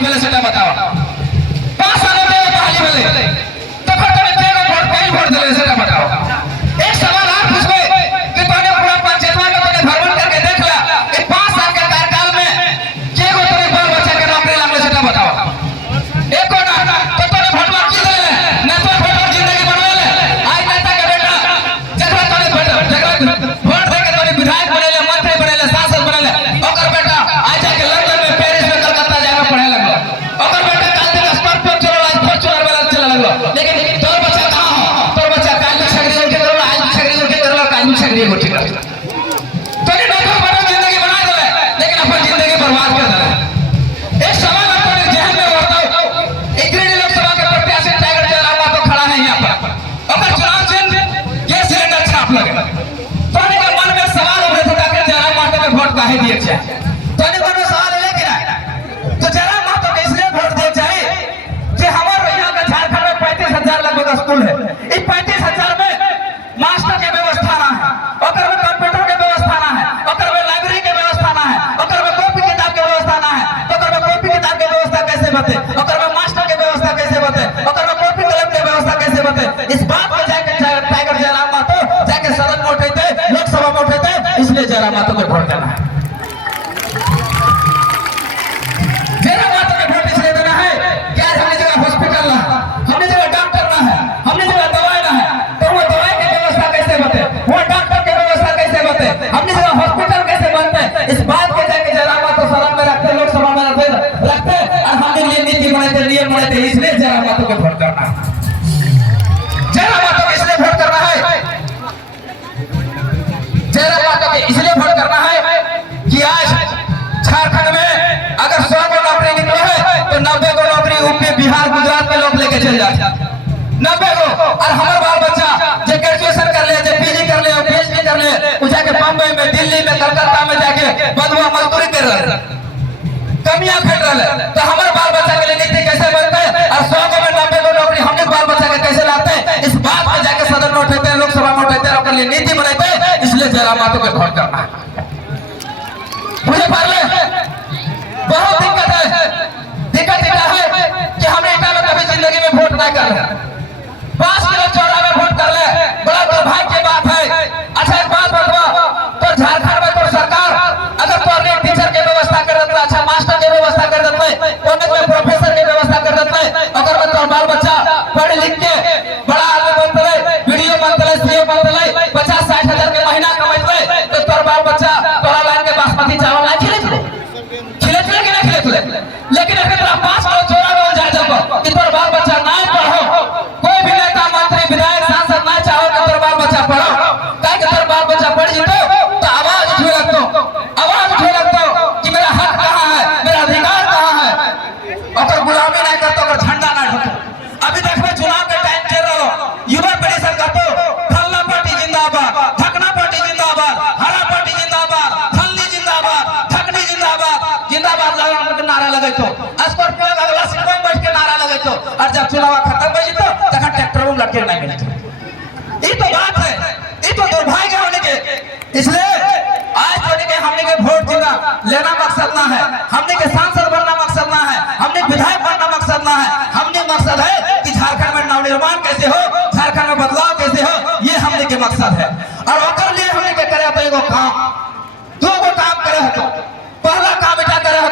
बोले सेटा बताओ 5 साल में बहाली बोले तो फिर तुम तेरे वोट कहीं वोट दिले सेटा बताओ। एक सवाल आप पूछो कि तूने पूरा पंचायत में तूने भ्रमण करके देख लिया कि 5 साल के कार्यकाल में के को तूने बाल बच्चा के नौकरी लागले सेटा बताओ। एक को ना तो तूने भटवा की दिले ना तो भटवा जिंदगी बनवेले आज नेता के बेटा जकरा तूने वोट दे के तूने विधायक बनेले मंत्री बनेले सांसद बनेले ओकर बेटा आज जाके लंदन में पेरिस में कलकत्ता जाके पढ़े लगलो ओकर बेटा काल दिन स्कॉर्पियो चलो आज फॉर्च्यूनर वाला चला लगलो लेकिन तोर बच्चा कहां हो तोर बच्चा काल में छगरी उठे करलो आज छगरी उठे करलो काल में छगरी उठे करलो तूने नौकर बनो जिंदगी बना देले लेकिन अपन जिंदगी बर्बाद कर देले। एक सवाल अपने जहन में बताओ इग्रेडी लोकसभा के प्रत्याशी टाइगर जयराम तो खड़ा है यहां पर ओकर चुनाव चिन्ह ये सिलेंडर छाप लगे तोने के मन में सवाल उठे था कि जयराम माता में वोट काहे दिए जाए तोने कोनो सवाल है कि नहीं तो जयराम माता के इसलिए वोट दिए जाए कि हमारे यहाँ का झारखंड में 35,000 लगभग स्कूल है इस 35,000 में मास्टर के व्यवस्था ना है ओकर में कंप्यूटर के व्यवस्था ना है ओकर में लाइब्रेरी के व्यवस्था ना है ओकर में कॉपी किताब के व्यवस्था ना है ओकर में कॉपी किताब के व्यवस्था कैसे बते ओकर में मास्टर के व्यवस्था कैसे बते ओकर में कॉपी कलम के व्यवस्था कैसे बते। इस बात पे जाके टाइगर जयराम मातो जाके सदन में उठेते लोकसभा में उठेते इसलिए जयराम मातो को वोट देना है। जयराम मातो को वोट इसलिए देना है कि आज हमने जगह हॉस्पिटल ना है हमने जगह डॉक्टर ना है हमने जगह दवाई ना है तो वो दवाई की व्यवस्था कैसे बते वो डॉक्टर की व्यवस्था कैसे बते हमने जगह हॉस्पिटल कैसे बनते इस बात के जाके जयराम मातो सदन में रखते लोकसभा में रखते और हमने लिए नीति बनाते नियम बनाते इसलिए जयराम मातो को वोट करना है। जयराम मातो को इसलिए वोट करना है जयराम मातो को इसलिए वोट करना है कि आज झारखंड में अगर 100 को नौकरी निकले है तो 90 को नौकरी यूपी बिहार गुजरात के लोग लेके चल जाते 90 को और हमारे बाल बच्चा जो ग्रेजुएशन कर ले जो पीजी कर ले पीएचडी कर ले वो जाके बम्बई में दिल्ली में कलकत्ता में जाके बदुआ मजदूरी कर रहे कमियां फेंक रहे तो हमारे बाल बच्चा के लिए नीति कैसे बनते और 100 को में 90 को नौकरी हमने बाल बच्चा के कैसे लाते इस बात में जाके सदन में उठते हैं लोकसभा में उठते हैं और लिए नीति बनाते इसलिए जयराम मातो को वोट करना है। मुझे पाले बहुत दिक्कत है कि हमने इतना में कभी जिंदगी में वोट ना कर 5 किलो चौड़ा में वोट कर ले बड़ा दुर्भाग्य की बात है। अच्छा एक बात बताओ तो झारखंड में तो सरकार अगर तो एक टीचर की व्यवस्था कर देता अच्छा मास्टर की व्यवस्था कर देते कॉलेज में प्रोफेसर की व्यवस्था कर देते अगर तो बाल बच्चा पढ़ लिख के बड़ा आदमी बनते रहे वीडियो बनते रहे सीए बनते रहे 50-60 हजार के महीना कमाते तो तोर बाल बच्चा तोरा लाइन के बासमती चावल ना खिले कि ना खिले लेकिन अगर तेरा 5 किलो चोरा में जाए जब कि तोर बाल बच्चा ना पढ़ो कोई भी नेता मंत्री विधायक सांसद ना चाहो कि तोर बाल बच्चा पढ़ो ताकि तोर बाल बच्चा पढ़ जितो तो आवाज उठे लगतो कि मेरा हक कहां है मेरा अधिकार कहां है ओकर गुलामी ना करतो ओकर झंडा ना ढको। अभी देखबे चुनाव के टाइम चल रहो युवा पीढ़ी सब कहतो फल्ला पार्टी जिंदाबाद ठकना पार्टी जिंदाबाद हरा पार्टी जिंदाबाद फल्ली जिंदाबाद ठकनी जिंदाबाद नारा लगेतो स्कॉर्पियो अगला सीट में बैठ के नारा लगेतो और जब चुनाव खत्म हो जितो तखन ट्रैक्टर में लटके नहीं मिलतो। ई तो बात है ई तो दुर्भाग्य होने के इसलिए आज होने के हमने के वोट जीना लेना मकसद ना है हमने के सांसद बनना मकसद ना है हमने विधायक बनना मकसद ना है हमने मकसद है कि झारखंड में नवनिर्माण कैसे हो झारखंड में बदलाव कैसे हो ये हमने के मकसद है और ओकर लिए हमने के करे तो एगो काम 2 गो काम करे हो पहला काम क्या करे हो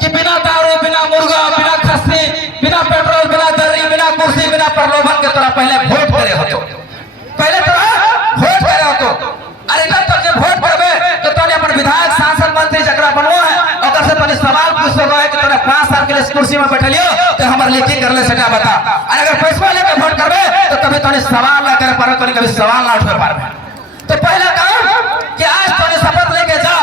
कि बिना दारू बिना मुर्गा बिना खस्सी बिना पेट्रोल बिना दरी बिना कुर्सी बिना प्रलोभन के तोरा पहले वोट करे हो पहले तोरा वोट करे हो अरे इधर तो जब वोट करबे तो तोने अपन विधायक सांसद मंत्री जकरा बनवो है ओकर से तोने सवाल पूछबो है कि तोने 5 साल के लिए कुर्सी में बैठलियो तो हमर लेकिन करले सेटा बता और अगर पैसा लेके वोट करबे तो कभी तोने सवाल ना करे पारो तोने कभी सवाल ना उठा पारबे। तो पहला काम कि आज तोने शपथ लेके जा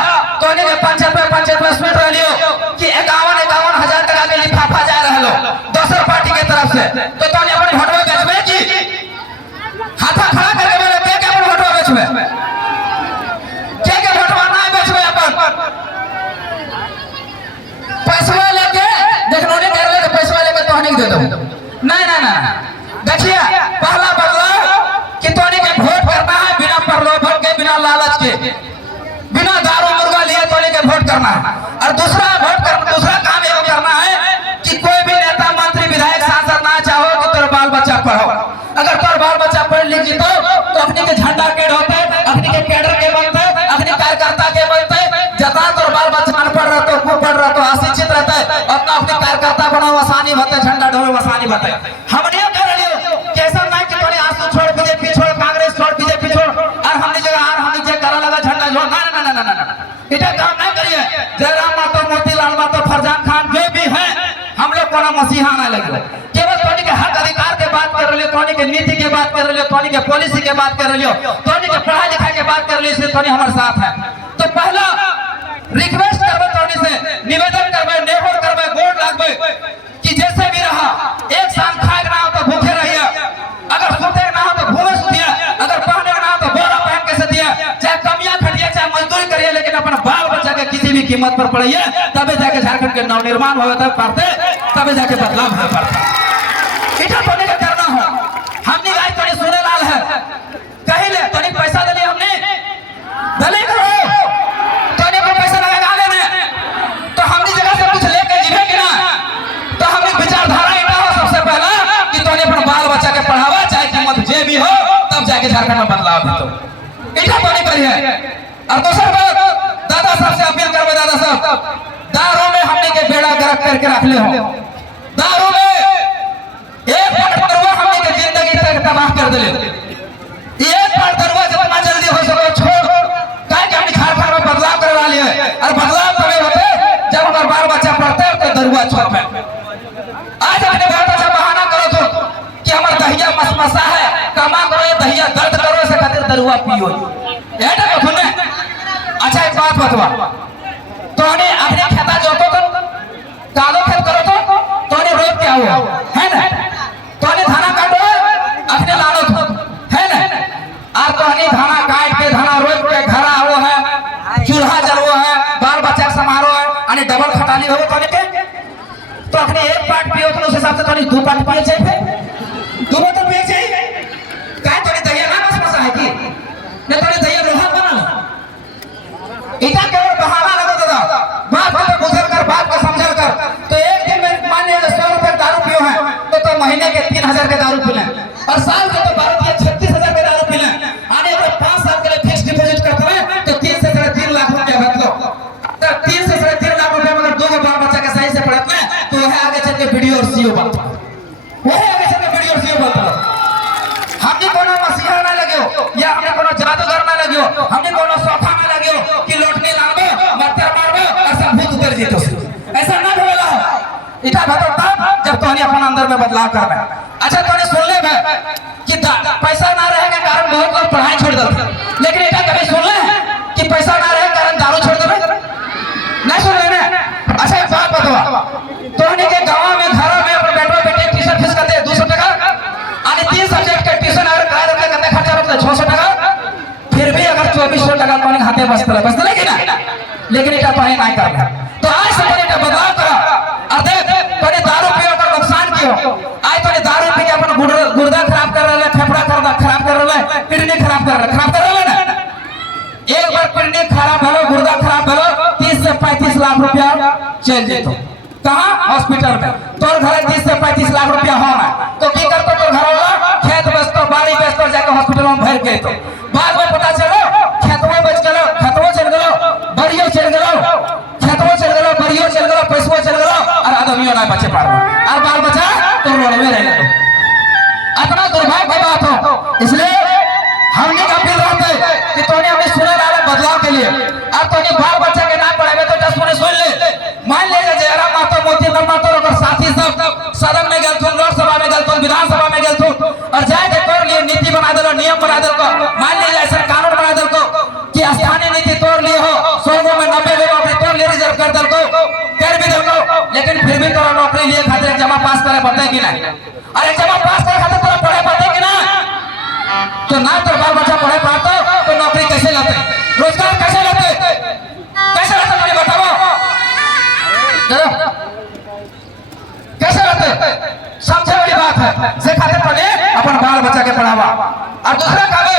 तोने के पंचायत में स्पीड रह लियो कि 51 हजार टका के लिफाफा जा रहलो दोसर पार्टी के तरफ से तो तोने अपन वोटवा बेचबे कि हाथा खड़ा करके बोले के अपन वोटवा बेचबे के वोटवा ना बेचबे अपन पैसा लेके देखनो ने कर ले तो पैसा लेके तोहनी दे दो नहीं ना देखिए पहला बदलाव कि तोने के वोट करना है बिना प्रलोभन के बिना लालच के बिना दारू मुर्गा लिए तोने के वोट करना है और दूसरा काम ये करना है एडवोकेट होते, अखनी के कैडर के बनते, अखनी कार्यकर्ता के बनते, जता तो बाल बच्चा अनपढ़ रहते, खूब पढ़ रहते, अशिक्षित रहते, अपना अपने कार्यकर्ता बनाओ आसानी होते, झंडा ढोवे आसानी होते। हमने कर लियो कैसा ना कि थोड़ी आंसू छोड़, बीजेपी छोड़, कांग्रेस छोड़, बीजेपी छोड़, और हमने जगह और हमने जे करा लगा झंडा छोड़, ना ना ना ना ना इटा काम नहीं करिए। जयराम मातो, मोतीलाल मातो, फरजान खान जो भी है, हम लोग को ना मसीहा ना लगे। केवल तोनी के हक अधिकार के बात कर रहे हो, तोनी के नीति के बात कर रहे हो, तोनी के पॉलिसी के बात कर रहे हो, तोनी के पढ़ाई लिखाई के बात कर रहे हो, इसलिए तोनी हमारे साथ है। तो पहला रिक्वेस्ट करबे, तोनी से निवेदन करबे, नेहोर करबे, गोड़ लागबे कि जैसे भी रहा एक शाम खाए ना हो तो भूखे रहिए, अगर सोते ना हो तो घूमे सुतिए, अगर पहने ना हो तो बोरा पहन के सुतिए, चाहे कमियां खटिए, चाहे मजदूरी करिए, लेकिन अपना बाल बच्चा के किसी भी कीमत पर पड़िए, तबे जाके झारखंड के नवनिर्माण होवे, तब पड़ते, तबे जाके बदलाव हो पड़ता। इटा तोनी का करना हो। हमने गाय तोनी सुने लाल है कहीं ले तोनी पैसा दे लिया, हमने दले करो तोनी को पैसा लगा लेने, तो हमने जगह से कुछ लेके जीवे कि ना, तो हमने विचारधारा इटा हो सबसे पहला कि तोनी अपना बाल बच्चा के पढ़ावा, चाहे कीमत जे भी हो, तब जाके झारखंड में बदलाव हो। तो इटा तोनी करिए। और दूसरा बात दादा साहब से अपील करबे, दादा साहब दारू में हमने के बेड़ा गर्क करके रख ले हो, दारू में एक पटरुआ हमने के जिंदगी तक तबाह कर दिले। एक पटरुआ जितना जल्दी हो सके छोड़, काहे कि हमने झारखंड में बदलाव करवा लिए, और बदलाव तभी होते जब हमारे बाल बच्चा पढ़ते तो दरुआ छोड़ पे। आज अपने बहुत अच्छा बहाना करो तो कि हमारा दहिया मसमसा है, कमा करो ये दहिया दर्द करो, ऐसे खातिर दरुआ पियो, ये ना को सुने। अच्छा एक बात बतवा, तोने अपने खेता जोतो तो कालो खेत करो तो तोने रोज क्या हुआ है ना, तोने धाना काटो अपने लालो तो है ना, और तोने धाना काट के धाना रोज के घर आवो है, चूल्हा जलवो है, बाल बच्चा समारो है, अने डबल खटाली हो तोने के, तो अपने एक पाट पियो तो उस हिसाब से तोने दो पाट पिए चाहिए, दो बोतल पिए चाहिए। काय तोने दहिया ना मसमसा है कि ने तोने दहिया लोहा बना इटा केवल बहाना लगो दादा, बात को गुजर कर, बात को समझ कर। तो एक दिन में मान लीजिए 100 रुपए दारू पियो है, तो महीने के 3000 के दारू पी लें, और साल के तो 36,000 के दारू पी लें, आने को 5 साल के लिए फिक्स डिपॉजिट करते हैं तो 3 से 3.5 लाख रुपया बच लो। तो 3 से 3.5 लाख रुपया मगर दो बाल बच्चा के सही से पढ़ते हैं तो वह आगे चल के वीडियो और सीओ बनता, वह आगे चल के वीडियो और सीओ बनता। हमने कोनो मसीहा ना लगे या हमने कोनो जादूगर ना लगे, हमने कोनो सोफा में लगे कि लोटनी लावे, मत्तर मारवे और सब भूत उतर जीतो, ऐसा ना होवेला। इटा बता जब तोहनी अपन अंदर में बदलाव करबे। अच्छा तोहनी सुन ले कि पैसा ना रहे के कारण बहुत लोग पढ़ाई छोड़ देते, लेकिन इटा कभी सुन ले कि पैसा ना रहे कारण दारू छोड़ देबे, नहीं सुन ले ने। अच्छा एक बात बतवा, तोहनी के गांव में घर में अपन बेटा बेटी ट्यूशन फीस करते 200 टका, आने 3 सब्जेक्ट के ट्यूशन अगर करा देते कितने खर्चा होता है 600 टका, फिर भी अगर 2400 टका तोहनी खाते बचते कि ना, लेकिन इटा तोहनी नहीं करबे। तो आज से तोहनी का बदलाव करा, और देख तोहनी दारू पियो कर नुकसान क्यों, आज तोहनी दारू पी के अपन गुर्दा खराब कर रहे, फेफड़ा खराब कर रहे, किडनी खराब कर रहे ना। एक बार किडनी खराब भलो, गुर्दा खराब भलो, 30 से 35 लाख रुपया चल जेतो, कहाँ हॉस्पिटल में। तोर घर 30 से 35 लाख रुपया होना, तो की करतो तोर घर वाला खेत बेचतो, बाड़ी बेचतो, जाके हॉस्पिटल में भर के तो बाद में पता चलो खेतवा बेच गेलो, खतवा चल गेलो, बड़ियो चल गेलो, खेतवा चल गेलो, बड़ियो चल गेलो, पैसवा चल गेलो, और आदमियो ना बचे पारो, और बाल बच्चा तो रोड में रह गेलो। इतना दुर्भाग्य की बात हो, इसलिए हमने अपील रहते कि तोने हमें सुने डाले बदलाव के लिए, और तोने बाल बच्चा के नाम पढ़ावे तो 10 सुन ले। मान ले जयराम मातो, मोतीलाल मातो और साथी सब सदन में गेलथुन, लोकसभा में गेलथुन, विधानसभा में गेलथुन, और जाके तोर लिए नीति बना देलो, नियम बना देलो, मान लीजिए ऐसा कानून बना देलो कि स्थानीय नीति तोड़ लिए हो, 100 में 90 नौकरी तोड़ लिए रिजर्व कर देलो, कर भी देलो, लेकिन फिर भी तोरा नौकरी लिए खातिर जमा पास करे पड़ते कि नहीं, अरे जमा पास करे खातिर तोरा पढ़े पड़ते कि नहीं, तो ना तो बाल बच्चा पढ़े पाता तो नौकरी कैसे लेते, रोजगार कैसे लेते, कैसे लेते मुझे बताओ, कैसे लेते, सबसे बड़ी बात है से खातिर पहले अपन बाल बच्चा के पढ़ावा। और दूसरा कहे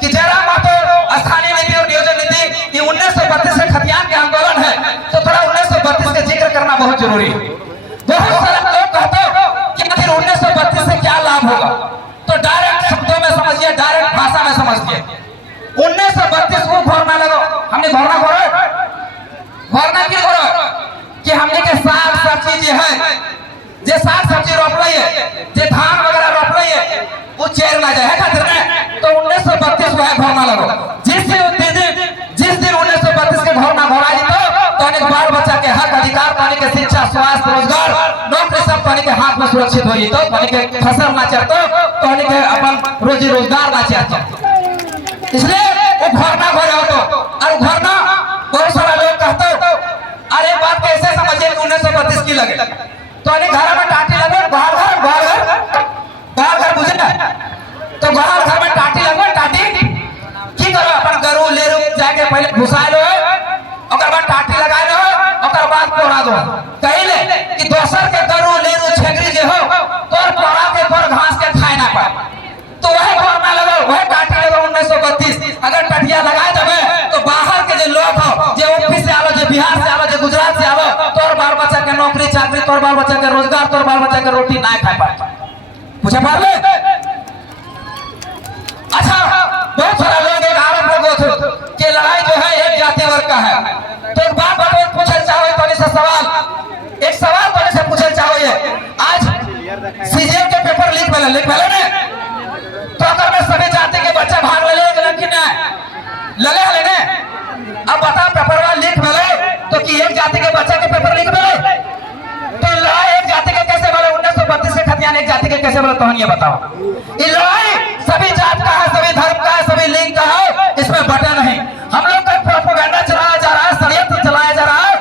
कि जयराम मातो स्थानीय नीति और नियोजन नीति ये 1932 से खतियान के आंदोलन है, तो थोड़ा 1932 का जिक्र करना बहुत जरूरी है। बहुत सारे लोग कहते हो कि आखिर 1932 से क्या लाभ होगा, तो डायरेक्ट शब्दों में समझिए, डायरेक्ट भाषा में समझिए। हमने घोरना की घोरो कि हमने के साग सब्जी जो है जे साग सब्जी रोप रही है जे धान वगैरह रोप रही है वो चेर ना जाए खातिर में तो 1932 में घोरना लगो जिस दिन 1932 के घोरना घोरा तो अनेक बाल बच्चा के हक अधिकार पाने के शिक्षा स्वास्थ्य रोजगार नौकरी सब पाने के हाथ में सुरक्षित होई तो पाने के फसल ना चाहतो तो पाने के अपन रोजी रोजगार ना चाहतो इसलिए वो घोरना घोरे हो तो और घोरना बहुत सारा लोग कहते अरे बात कैसे समझे 1932 की लगे तो अनेक घर में टाटी लगे घर बुझे ना तो घर में टाटी लगे टाटी की करो अपन गरु लेरु जाके पहले घुसाए लो ओकर बाद टाटी लगाए लो ओकर बाद पोड़ा दो कहिले कि दोसर के गरु लेरु छेगरी जे हो तोर पोड़ा के पर घास के खाए ना पाए तो वह घोरना लगो वह टाटी लगो 1932 अगर टटिया लगाए देबे तो बाहर के जे लोग हो जे यूपी से आलो जे बिहार से आलो जे गुजरात से आलो तोर बाल बच्चा के नौकरी चाकरी तोर बाल बच्चा के रोजगार तोर बाल बच्चा के रोटी ना खाए पाए पूछे पार ले अच्छा बहुत सारा लोग एक आरोप लगो कि लड़ाई जो है एक जाति वर्ग का है तो एक बात पूछना चाहो तो एक सवाल तो से पूछना चाहो ये आज सीजीएल के पेपर लीक भेले ने तो अगर मैं सभी जाति के बच्चा भाग ले कि ना लगे हले ने अब बता पेपरवा लीक भेले तो कि एक जाति के बच्चा के पेपर लीक भेले तो लड़ाई एक जाति के कैसे भेले 1932 के खतियान एक जाति के कैसे भेले तो ये बताओ ये लड़ाई सभी जात का है सभी धर्म का है सभी लिंग का है इसमें बटा नहीं हम लोग का प्रोपेगेंडा चलाया जा रहा है षड्यंत्र चलाया जा रहा है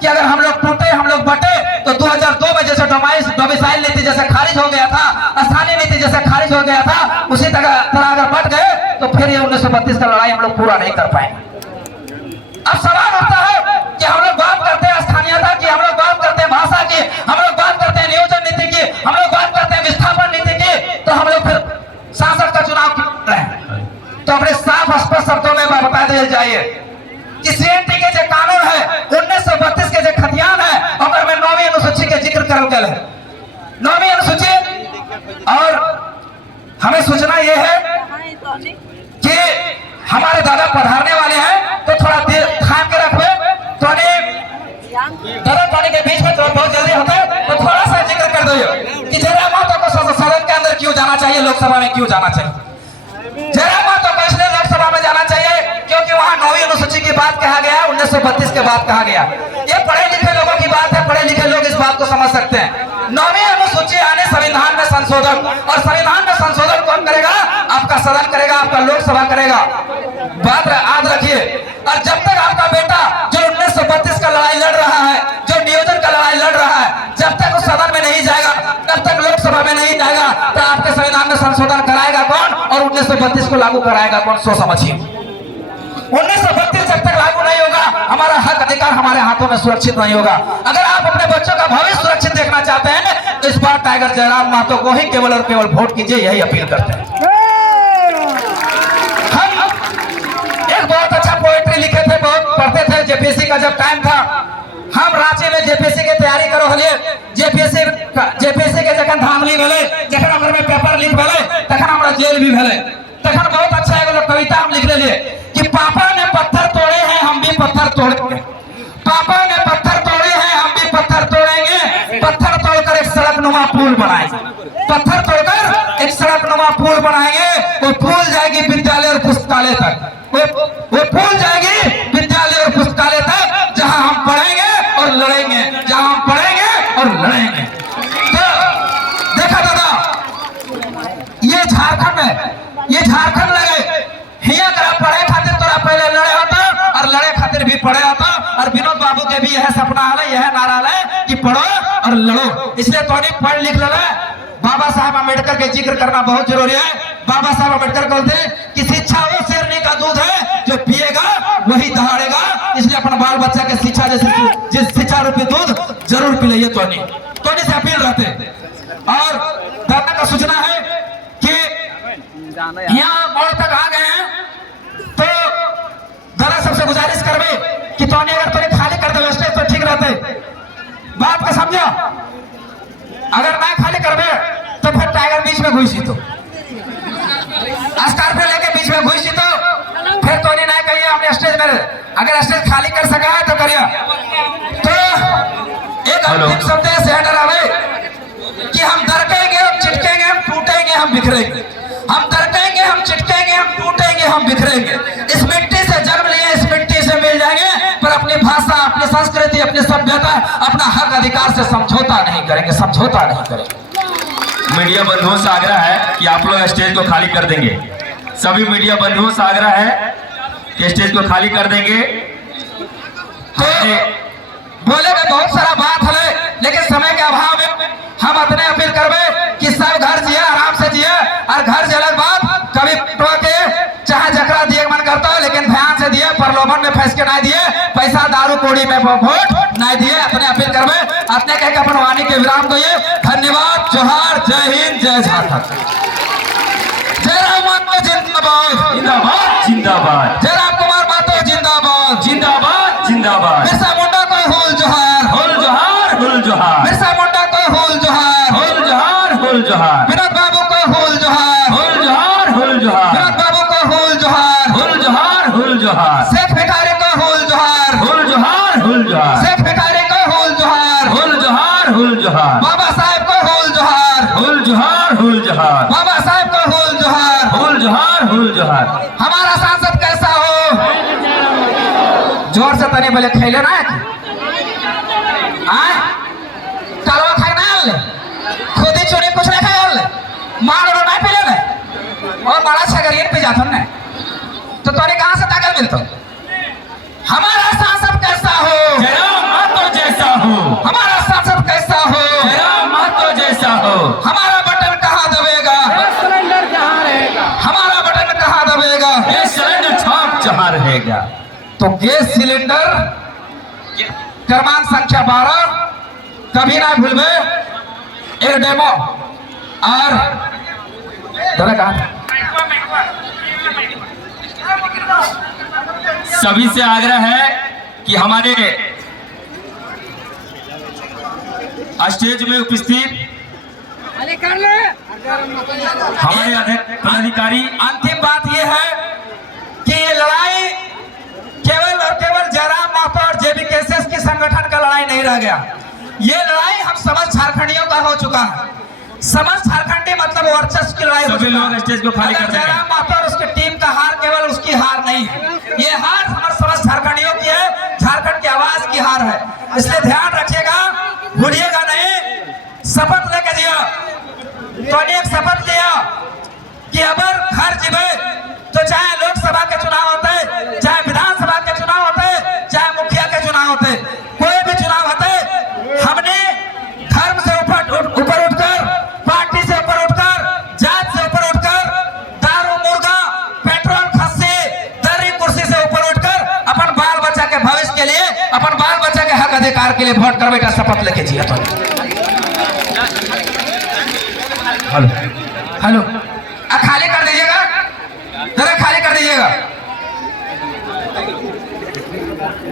कि अगर हम लोग टूटे हम लोग बटे तो 2002 में जैसे डोमिसाइल नीति जैसे खारिज हो गया था स्थानीय नीति जैसे खारिज हो गया था उसी तरह अगर बट गए तो फिर ये 1932 का लड़ाई हम लोग पूरा नहीं कर पाए अब सवाल होता है कि हम लोग बात करते हैं स्थानीयता की हम लोग बात करते हैं भाषा की हम लोग बात करते हैं नियोजन नीति की हम लोग बात करते हैं विस्थापन नीति की तो हम लोग फिर सांसद का चुनाव कर रहे हैं तो अपने साफ स्पष्ट शब्दों में बता दिया जाइए कि सीएनटी के जो कानून है 1932 के जो खतियान है अगर मैं 9वीं अनुसूची के जिक्र करल गया है 9वीं अनुसूची और हमें सूचना यह है कि हमारे दादा पधारने वाले हैं तो थोड़ा देर थाम के रखबे तो दादा पानी के बीच में तो बहुत जल्दी होता है तो थोड़ा सा जिक्र कर दो कि जयराम महतो को सदन के अंदर क्यों जाना चाहिए लोकसभा में क्यों जाना चाहिए जयराम महतो को इसलिए लोकसभा में जाना चाहिए क्योंकि वहां 9वीं अनुसूची की बात कहा गया 1932 के बाद कहा गया ये पढ़े लिखे लोगों की बात है पढ़े लिखे लोग इस बात को समझ सकते हैं 9वीं अनुसूची आने संविधान में संशोधन और संविधान में संशोधन कौन करेगा आपका सदन करेगा आपका लोकसभा करेगा बात याद रखिए और जब तक आपका बेटा जो 1932 का लड़ाई लड़ रहा है जो नियोजन का लड़ाई लड़ रहा है जब तक उस सदन में नहीं जाएगा तब तक लोकसभा में नहीं जाएगा तो आपके संविधान में संशोधन कराएगा कौन और 1932 को लागू कराएगा कौन सो समझिए 1932 जब तक लागू नहीं होगा हमारा हक अधिकार हमारे हाथों में सुरक्षित नहीं होगा अगर आप अपने बच्चों का भविष्य सुरक्षित देखना चाहते हैं तो इस बार टाइगर जयराम महतो को ही केवल और केवल वोट कीजिए यही अपील करते हैं हम एक बहुत अच्छा पोएट्री लिखे थे बहुत पढ़ते थे जेपीएससी का जब टाइम था हम रांची में जेपीएससी की तैयारी करो हलिए जेपीएससी के जखन धामली भेले जखन हमर में पेपर लीक भेले तखन हमरा जेल भी भेले तखन बहुत अच्छा एगो कविता हम लिख लेलिए कि पापा ने पत्थर तोड़े हैं हम भी पत्थर तोड़ेंगे पापा ने पत्थर तोड़े हैं हम भी पत्थर तोड़ेंगे पत्थर तोड़कर एक सड़क नुमा पुल बनाएंगे पत्थर तोड़कर एक सड़क नुमा पुल बनाएंगे वो पुल जाएगी विद्यालय और पुस्तकालय तक वो पुल जाएगी विद्यालय और पुस्तकालय तक जहां हम पढ़ेंगे और लड़ेंगे जहां हम पढ़ेंगे और लड़ेंगे तो देखा दादा ये झारखंड है ये झारखंड लगे हिया करा पढ़े खातिर तोरा पहले लड़े होता और लड़े खातिर भी पढ़े होता और विनोद बाबू के भी यह सपना है यह नारा है कि पढ़ो और लड़ो इसलिए तोनी पढ़ लिख ले बाबा साहब अम्बेडकर के जिक्र करना बहुत जरूरी है बाबा साहब अम्बेडकर कहते कि शिक्षा वो शेरनी का दूध है जो पिएगा वही दहाड़ेगा इसलिए अपना बाल बच्चा के शिक्षा जैसे शिक्षा रूपी दूध जरूर पिलाइए तोनी से अपील रहते और दादा का सूचना है कि यहाँ मोड़ तक आ गए हैं तो दादा सबसे गुजारिश करबे कि तोने अगर तोने खाली कर दे स्टेज तो ठीक रहते बात का समझो अगर ना खाली करबे तो फिर टाइगर बीच में घुसी तो स्कॉर्पियो लेके बीच में घुसी तो फिर तोने ना कहिए हमने स्टेज स्टेज में, अगर स्टेज खाली कर सका है तो करिए। तो एक अंतिम शब्द से डरावे कि हम दरकेंगे, हम चिटकेंगे, हम टूटेंगे, हम बिखरेंगे। हम दरकेंगे, हम चिटकेंगे, हम टूटेंगे, हम बिखरेंगे। इस मिट्टी से जन्म लिए, इस मिट्टी से मिल जाएंगे, पर अपनी भाषा, अपनी संस्कृति, अपनी सभ्यता, अपना हक अधिकार से समझौता नहीं करेंगे, समझौता नहीं करेंगे। मीडिया बंधुओं से आग्रह है कि आप लोग स्टेज को खाली कर देंगे। सभी मीडिया बंधुओं से आग्रह है कि स्टेज को खाली कर देंगे। तो बोले में बहुत सारा बात है, लेकिन समय के अभाव में हम अपने अपील करबे कि सब घर जिए, आराम से जिए, और घर से अलग बात कभी के चाहे जकरा दिए मन करता है, लेकिन ध्यान से दिए, प्रलोभन में फंस के नहीं दिए, पैसा दारू कोड़ी में वोट नहीं दिए। अपने अपील करबे, अपने कह के अपन वाणी के विराम दिए। धन्यवाद, जोहार, जय हिंद, जय झारखंड, जय राम महतो जिंदाबाद, जिंदाबाद जिंदाबाद, जय राम कुमार महतो जिंदाबाद, जिंदाबाद जिंदाबाद, बिरसा मुंडा को हुल जोहार, हुल जोहार, हुल जोहार, बिरसा मुंडा को हुल जोहार, हुल जोहार, हुल जोहार, विनोद बाबू को हुल जोहार, हुल जोहार, हुल जोहार, विनोद बाबू को हुल जोहार, हुल जोहार, हुल जोहार, शेख भिखारी को हुल जोहार, हुल जोहार, हुल जोहार, शेख भिखारी को हुल जोहार, हुल जोहार, हुल जोहार, बाबा साहेब को हुल जोहार, हुल जोहार, हुल जोहार, बाबा साहेब को हुल जोहार। हुल जोहार, हुल जोहार। हमारा सांसद कैसा हो, जोर से तनी बोले, खेले ना आए कलवा खाए ना ले, खुदी चोरी कुछ नहीं खाए ले, मार और नहीं पीले ले, और बड़ा छगरियन पे जाता ने, तो तोरे कहाँ से ताकत मिलता? हमारा सांसद कैसा हो, जय राम महतो जैसा हो, हमारा सांसद कैसा हो, जय राम महतो जैसा हो, हमारा बटन कहाँ दबेगा, सिलेंडर जहाँ रहेगा, हमारा बटन कहाँ दबेगा? गैस सिलेंडर छाप जहाँ रहेगा। तो गैस सिलेंडर क्रमांक संख्या 12 कभी ना भूलबे, एक डेमो और सभी से आग्रह है कि हमारे स्टेज में उपस्थित हमारे पदाधिकारी, अंतिम बात यह है कि ये लड़ाई केवल और केवल जयराम महतो और जेबीकेएसएस की संगठन का लड़ाई नहीं रह गया। ये लड़ाई हम समस्त झारखंडियों का हो चुका है। समस्त झारखंडी मतलब वर्चस्व की लड़ाई। सभी लोग स्टेज को खाली कर देंगे। जयराम महतो और उसकी टीम का हार केवल उसकी हार नहीं है, ये हार हमारे समस्त झारखंडियों की है, झारखंड की आवाज की हार है। इसलिए ध्यान रखिएगा, भूलिएगा नहीं। शपथ लेके दिया, तो एक शपथ लिया कि अगर घर जीवे तो चाहे लोकसभा के चुनाव होते, चाहे विधानसभा के चुनाव होते, चाहे मुखिया के चुनाव होते, कोई भी चुनाव होते, हमने धर्म से ऊपर उठकर, पार्टी से ऊपर उठकर, जात से ऊपर उठकर, दारू मुर्गा, पेट्रोल खस्सी, दरी कुर्सी से ऊपर उठकर अपन बाल बच्चा के भविष्य के लिए, अपन बाल बच्चा के हक अधिकार के लिए वोट करने का शपथ लेके जिया। तो हेलो खाली